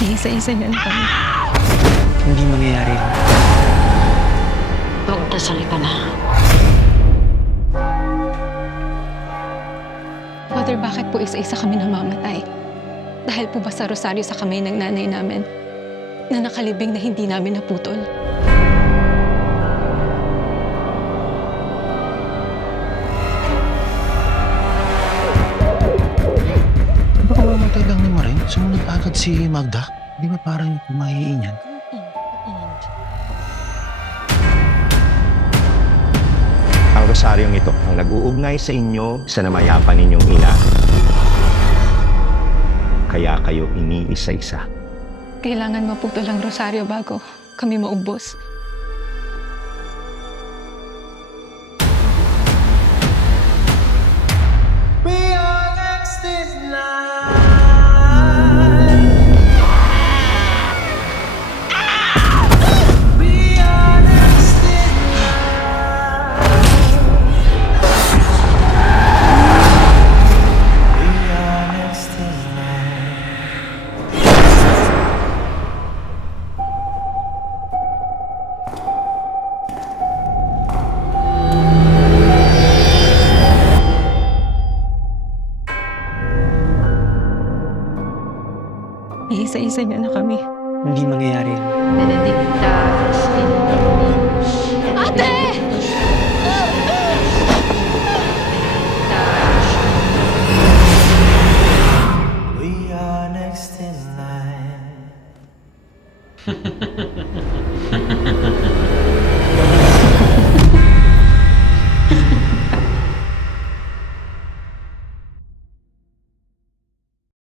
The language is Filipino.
Iisa-isa niya na kami. Hindi mangyayari yun. Magdasal ka na. Father, bakit po isa-isa kami namamatay? Dahil po ba sa rosaryo sa kamay ng nanay namin na nakalibing na hindi namin naputol? Baka mamatay lang ni Maring. Sumunod agad si Magda. Di ba parang kumahiin yan? Ang rosaryong ito ang nag-uugnay sa inyo sa namayapan ninyong ina. Kaya kayo iniisa-isa. Kailangan maputol ang rosaryo bago kami maubos. Iisa-isa niya na kami. Hindi mangyayari yun. Benedicta Ate! We are next in line.